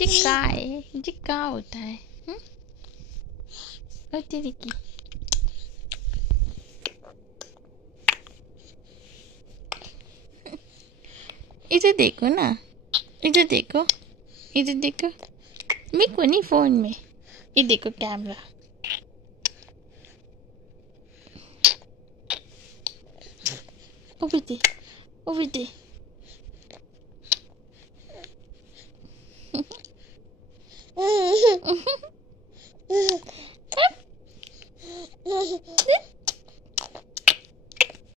ये क्या है? ये क्या होता है? ओ तेरी की इधर देखो ना, इधर देखो, इधर देखो। मैं को नहीं फोन में, ये देखो कैमरा। ओ बेटे, ओ बेटे।